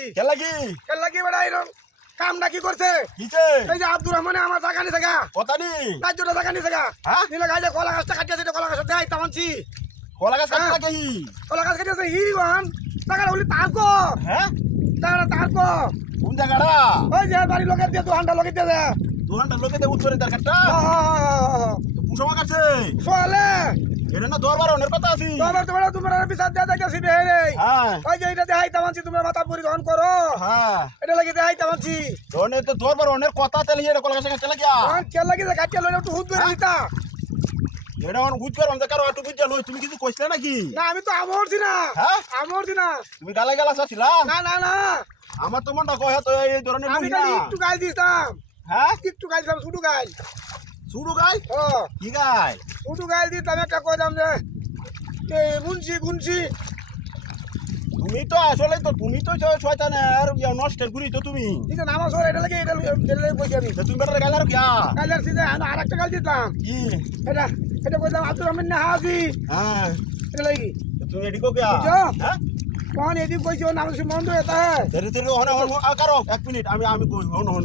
আনছি কে লাগি? কেন লাগি বেড়া কাম নাকি করছে? কিছে এই যে আব্দুর রহমানে আমার জায়গা নিছে গা। কথা নি? রাজ্যটা জায়গা নিছে গা। হ্যাঁ? নিলে গাইলে কলা গাছটা কাটিয়েছে এটা কলা গাছ দেয় তা মানছি কলা গাছ কাটি হ্যাঁ। লাগে? হি কলা গাছ কাটিয়েছে হিরিগন টাকাটা বলি তার কো। হ্যাঁ? টাকাটা তার কো। কোন জায়গাটা? ওই যে বাড়ি লোকের দিয়ে দু। হান্ডা লোকের দিয়ে দে দোকানটা লোকে দে উত্তরে দরকারটা কুসমা কাছে। সোয়ালে। এটা না দরবার অনেক কথা আছি। তোমার তোমার তোমার বিচার দেয়া যাইতেছি বেহে হ্যাঁ। ওই যে এটা দেখাই তামানছি তোমার মাথা পরিগ্রহণ করো। হ্যাঁ। এটা লাগি দেখাই তামানছি তো দরবার অনেক কথা তেলে এটা কলা গাছ কাটতে লাগিয়া তখন কে লাগি যে কাটিয়ে একটু হুদ ধরে দিতা এটা অন বুঝ করো অন্ধকার একটু বুঝা লই তুমি কিছু কইছিলে নাকি? না আমি তো আমরছি না হ্যাঁ? আমরছি না তুমি গালা গালা চাচ্ছিলা না না না। আমার তো মনটা কয় তো এই ধরনের আমি একটু গাইল দিতাম। হ্যাঁ? একটু গাইল দিতাম শুধু গাইল শুরু গাই কি গাই শুধু গাইল দিতাম একটা কইতাম যে গুনছি গুনছি। তুমি তো আসলে তো তুমি তো শয়তানের নষ্টের গুরি তো তুমি। এটা নামাজ হল এটা লাগে এটা কইছি আমি তা তুমি বেটার গালার কিয়া গাইল আর সিজে আর একটা গাইল দিতাম কি? এটা এটা কইতাম আব্দুর রহমান না হাজি হ্যাঁ। এটা লাগি তুমি এদিকে কিয়া বুঝছ? হ্যাঁ? কখন এদিক কইছি ও নামাজ মন তো এটা তেরে তেরে হনে হন কারও এক মিনিট আমি আমি কই হন হন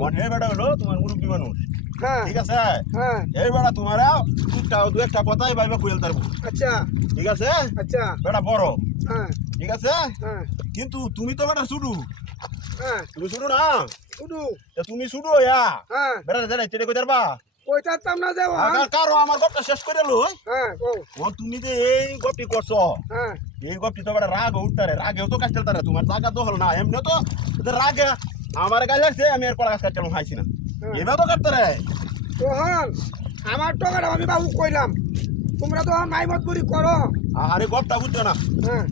হন হে বেটা হলো তোমার মুরব্বী মানুষ। হ্যাঁ ঠিক আছে? হ্যাঁ। এই বেটা তোমার দু একটা কথাই ভাইবা কইল তারবো আচ্ছা। ঠিক আছে? আচ্ছা। বেটা বড়। হ্যাঁ। ঠিক আছে? হ্যাঁ। কিন্তু তুমি তো বেটা শুধু। হ্যাঁ। তুমি শুধু না। শুধু। তুমি শুধু ইয়া। হ্যাঁ। বেটা জানাই কই তারবা কইতাম না কারও আমার গপটা শেষ করে লই। হ্যাঁ ও তুমি যে এই গপটি করছ হ্যাঁ। এই গপটি তো বেটা রাগ উঠতারে রাগেও তো কাটতে তারে তোমার জায়গা না। এমনি তো রাগে আমার কাছে আমি আর কলা গাছ কাটতে হাইছি না। হ্যাঁ। এবার তো কাটতে রে। তখন আমার টাকাটা আমি বাবু কইলাম। তোমরা তো মাই মত করি। করো আরে গপটা বুঝছ না? হ্যাঁ।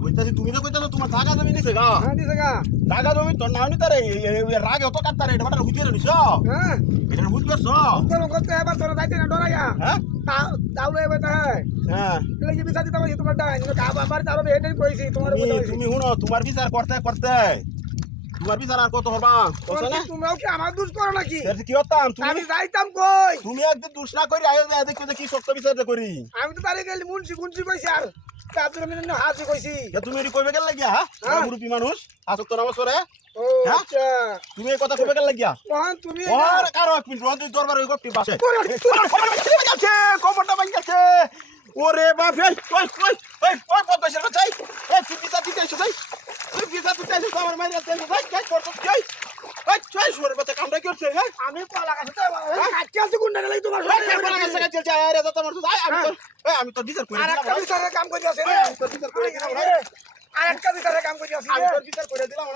কইতাছি তুমি তো কইতাছো তোমার জায়গা জমি নিছে গা। হ্যাঁ দিছে গা। জায়গা জমি তো নাও নি তারে রাগে তো কাটতে রে এটা বেটা হুইতে নিছ হ্যাঁ। এটা হুইত করছ করো করতে এবার তোরা যাইতে না ডরাইয়া। হ্যাঁ? তাহলে এবার তাই হ্যাঁ। কি বিচার দিতে পারি তোমার ডাই কাব আমার তারও হেডেই কইছি তোমার তুমি তুমি শুনো তোমার বিচার করতে করতে। তোমার বিচার আর কত হবা তোমরাও কি আমার দোষ করো নাকি কি হতাম তুমি আমি যাইতাম কই তুমি একদিন দুষ না করি আয়ো যায় দেখো কি বিচার করি আমি তো তারে গেলি মুন্সি গুনসি কইছি আর তারপরে আমি হাজি কইছি তুমি কইবে গেল লাগিয়া হ্যাঁ হ্যাঁ। মানুষ নামাজ হ্যাঁ? আচ্ছা তুমি এই কথা গেল লাগিয়া মহান তুমি ওর কারও এক মিনিট রোজ দরবার ওই গেছে ওরে বাপ ওই ওই তো আমি তো আমি তো বিচার করে কাম করি আছে ওই, আমি তো বিচার করে দিলাম আর বিচারে কাম করি আছে আমি তো বিচার করে দিলাম